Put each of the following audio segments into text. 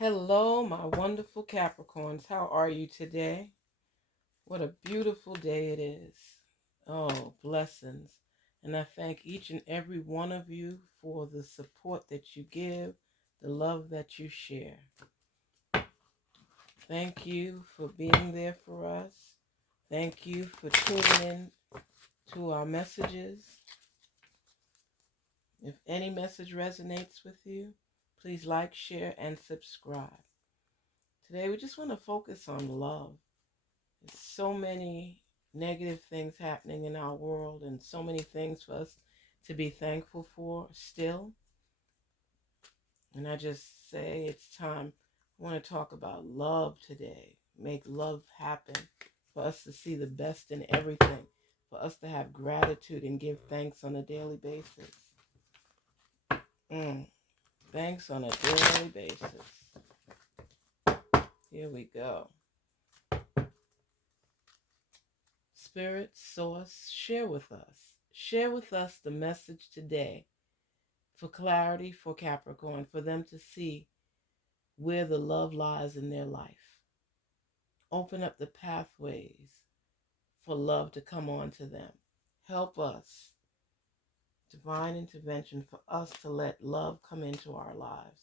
Hello, my wonderful Capricorns. How are you today? What a beautiful day it is. Oh, blessings. And I thank each and every one of you for the support that you give, the love that you share. Thank you for being there for us. Thank you for tuning in to our messages. If any message resonates with you, please like, share, and subscribe. Today, we just want to focus on love. There's so many negative things happening in our world and so many things for us to be thankful for still. And I just say it's time. I want to talk about love today. Make love happen for us to see the best in everything, for us to have gratitude and give thanks on a daily basis. Thanks on a daily basis. Here we go. Spirit, Source, share with us. Share with us the message today for clarity for Capricorn, for them to see where the love lies in their life. Open up the pathways for love to come on to them. Help us, divine intervention for us to let love come into our lives.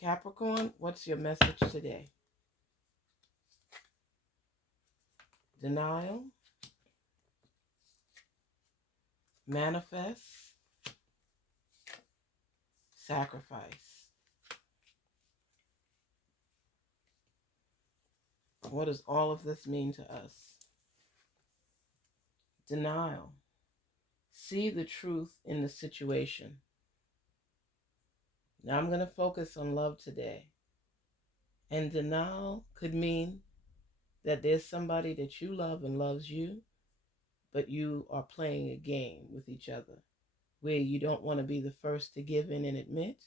Capricorn, what's your message today? Denial, manifest, sacrifice. What does all of this mean to us? Denial. See the truth in the situation. Now I'm going to focus on love today. And denial could mean that there's somebody that you love and loves you, but you are playing a game with each other where you don't want to be the first to give in and admit.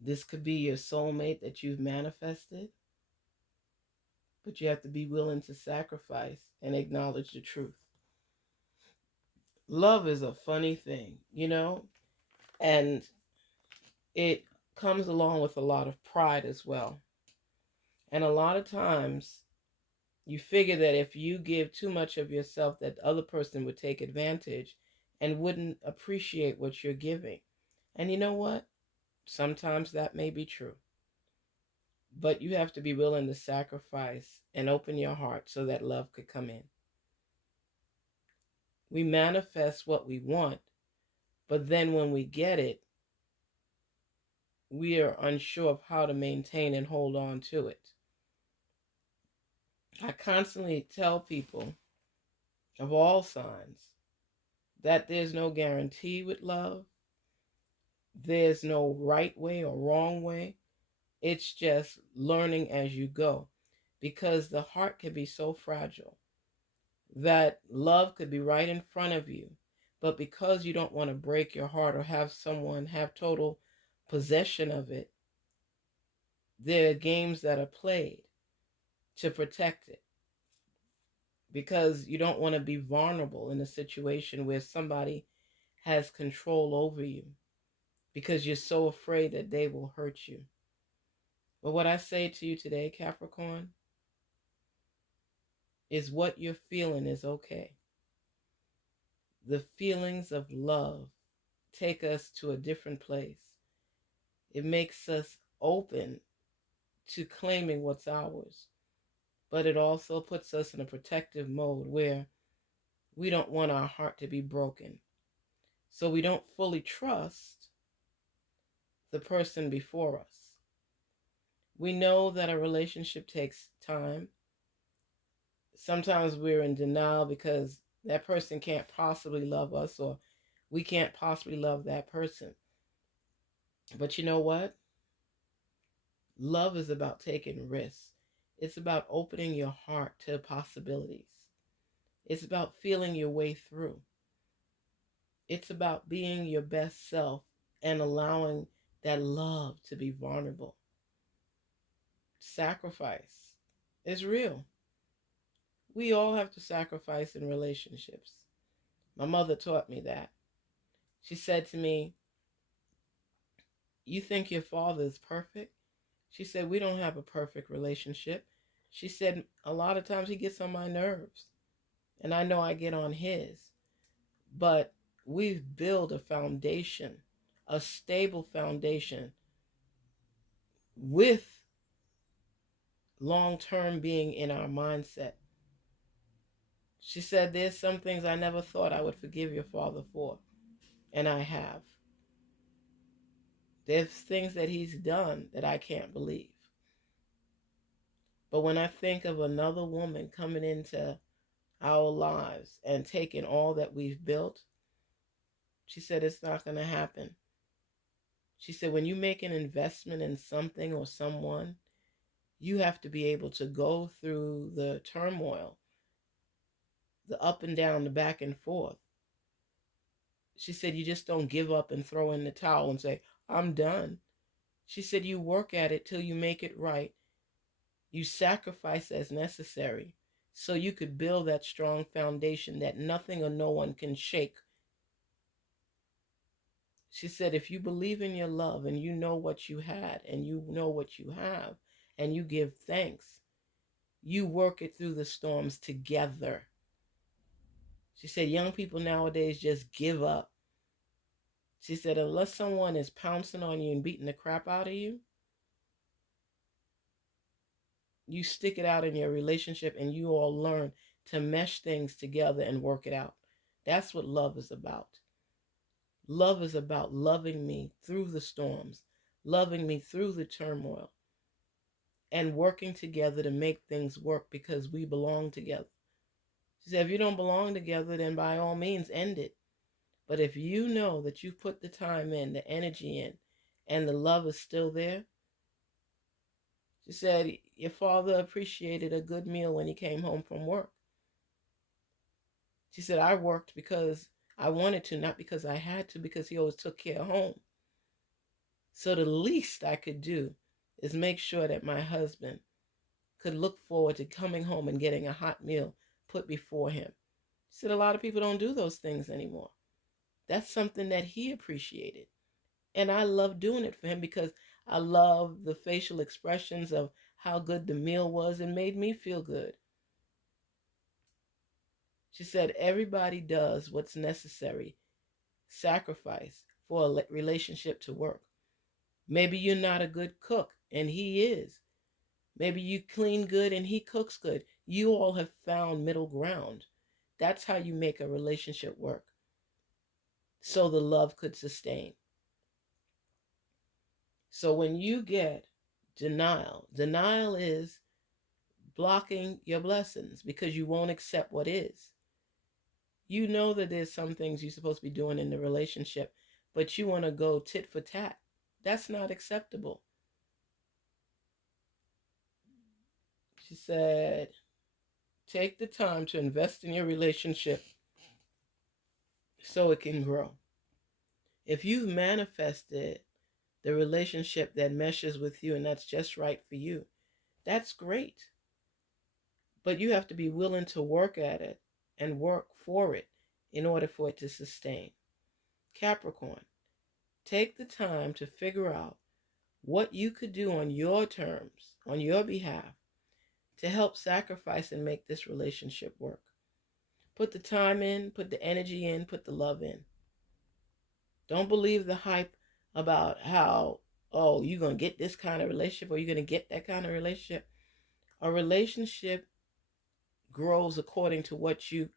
This could be your soulmate that you've manifested, but you have to be willing to sacrifice and acknowledge the truth. Love is a funny thing, and it comes along with a lot of pride as well. And a lot of times you figure that if you give too much of yourself, that the other person would take advantage and wouldn't appreciate what you're giving. And you know what? Sometimes that may be true. But you have to be willing to sacrifice and open your heart so that love could come in. We manifest what we want, but then when we get it, we are unsure of how to maintain and hold on to it. I constantly tell people of all signs that there's no guarantee with love. There's no right way or wrong way. It's just learning as you go, because the heart can be so fragile that love could be right in front of you. But because you don't want to break your heart or have someone have total possession of it, there are games that are played to protect it, because you don't want to be vulnerable in a situation where somebody has control over you, because you're so afraid that they will hurt you. But what I say to you today, Capricorn, is what you're feeling is okay. The feelings of love take us to a different place. It makes us open to claiming what's ours, but it also puts us in a protective mode where we don't want our heart to be broken. So we don't fully trust the person before us. We know that a relationship takes time. Sometimes we're in denial because that person can't possibly love us, or we can't possibly love that person. But you know what? Love is about taking risks. It's about opening your heart to possibilities. It's about feeling your way through. It's about being your best self and allowing that love to be vulnerable. Sacrifice is real. We all have to sacrifice in relationships. My mother taught me that. She said to me, You think your father is perfect? She said, we don't have a perfect relationship. She said, a lot of times he gets on my nerves, and I know I get on his. But we've built a foundation, a stable foundation with long term being in our mindset. She said, there's some things I never thought I would forgive your father for, and I have. There's things that he's done that I can't believe. But when I think of another woman coming into our lives and taking all that we've built, she said, it's not going to happen. She said, when you make an investment in something or someone, you have to be able to go through the turmoil, the up and down, the back and forth. She said, you just don't give up and throw in the towel and say, I'm done. She said, you work at it till you make it right. You sacrifice as necessary so you could build that strong foundation that nothing or no one can shake. She said, if you believe in your love and you know what you had and you know what you have and you give thanks, you work it through the storms together. She said, young people nowadays just give up. She said, unless someone is pouncing on you and beating the crap out of you, you stick it out in your relationship and you all learn to mesh things together and work it out. That's what love is about. Love is about loving me through the storms, loving me through the turmoil, and working together to make things work because we belong together. She said, if you don't belong together, then by all means end it. But if you know that you've put the time in, the energy in, and the love is still there, she said, your father appreciated a good meal when he came home from work. She said, I worked because I wanted to, not because I had to, because he always took care of home. So the least I could do is make sure that my husband could look forward to coming home and getting a hot meal put before him. She said, a lot of people don't do those things anymore. That's something that he appreciated. And I love doing it for him because I love the facial expressions of how good the meal was. It made me feel good. She said, everybody does what's necessary, sacrifice for a relationship to work. Maybe you're not a good cook and he is. Maybe you clean good and he cooks good. You all have found middle ground. That's how you make a relationship work, so the love could sustain. So when you get denial is blocking your blessings because you won't accept what is. You know that there's some things you're supposed to be doing in the relationship, but you want to go tit for tat. That's not acceptable. She said, take the time to invest in your relationship so it can grow. If you've manifested the relationship that meshes with you and that's just right for you, that's great. But you have to be willing to work at it and work for it in order for it to sustain. Capricorn, take the time to figure out what you could do on your terms, on your behalf, to help sacrifice and make this relationship work. Put the time in, put the energy in, put the love in. Don't believe the hype about how, oh, you're going to get this kind of relationship or you're going to get that kind of relationship. A relationship grows according to what you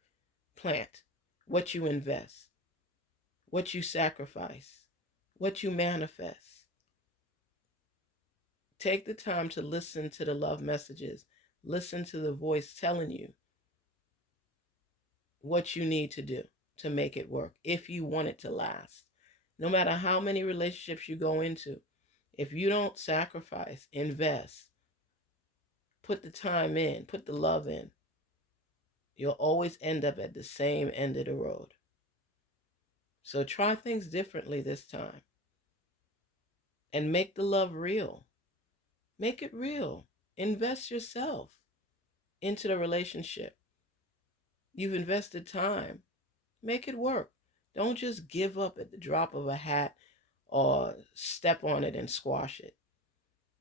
plant, what you invest, what you sacrifice, what you manifest. Take the time to listen to the love messages. Listen to the voice telling you what you need to do to make it work if you want it to last. No matter how many relationships you go into, if you don't sacrifice, invest, put the time in, put the love in, you'll always end up at the same end of the road. So try things differently this time and make the love real. Make it real. Invest yourself into the relationship. You've invested time. Make it work. Don't just give up at the drop of a hat or step on it and squash it.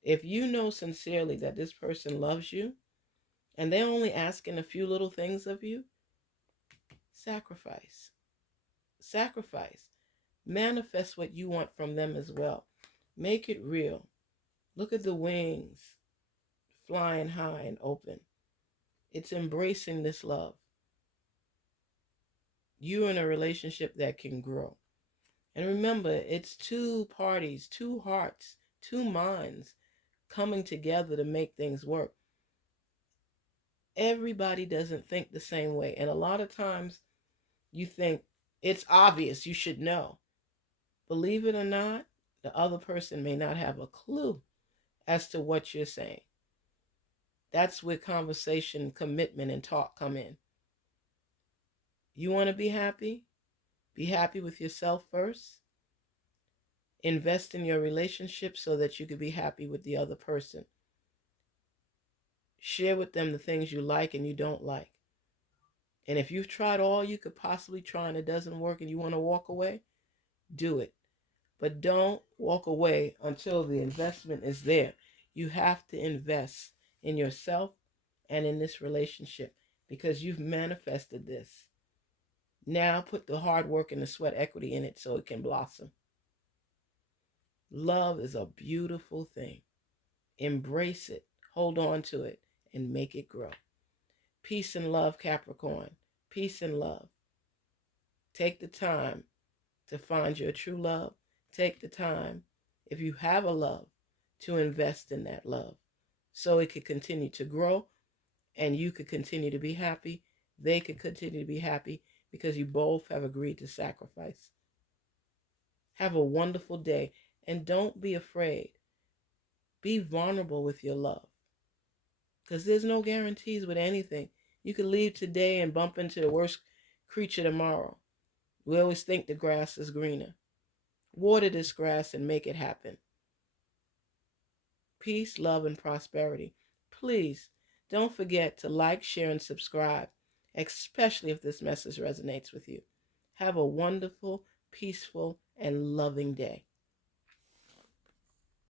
If you know sincerely that this person loves you and they're only asking a few little things of you, sacrifice. Sacrifice. Manifest what you want from them as well. Make it real. Look at the wings flying high and open. It's embracing this love. You're in a relationship that can grow. And remember, it's two parties, two hearts, two minds coming together to make things work. Everybody doesn't think the same way. And a lot of times you think it's obvious, you should know. Believe it or not, the other person may not have a clue as to what you're saying. That's where conversation, commitment, and talk come in. You want to be happy? Be happy with yourself first. Invest in your relationship so that you can be happy with the other person. Share with them the things you like and you don't like. And if you've tried all you could possibly try and it doesn't work and you want to walk away, do it. But don't walk away until the investment is there. You have to invest in yourself and in this relationship because you've manifested this. Now put the hard work and the sweat equity in it so it can blossom. Love is a beautiful thing. Embrace it, hold on to it, and make it grow. Peace and love, Capricorn. Peace and love. Take the time to find your true love. Take the time, if you have a love, to invest in that love so it could continue to grow and you could continue to be happy. They could continue to be happy because you both have agreed to sacrifice. Have a wonderful day and don't be afraid. Be vulnerable with your love because there's no guarantees with anything. You could leave today and bump into the worst creature tomorrow. We always think the grass is greener. Water this grass and make it happen. Peace, love, and prosperity. Please don't forget to like, share, and subscribe, especially if this message resonates with you. Have a wonderful, peaceful, and loving day.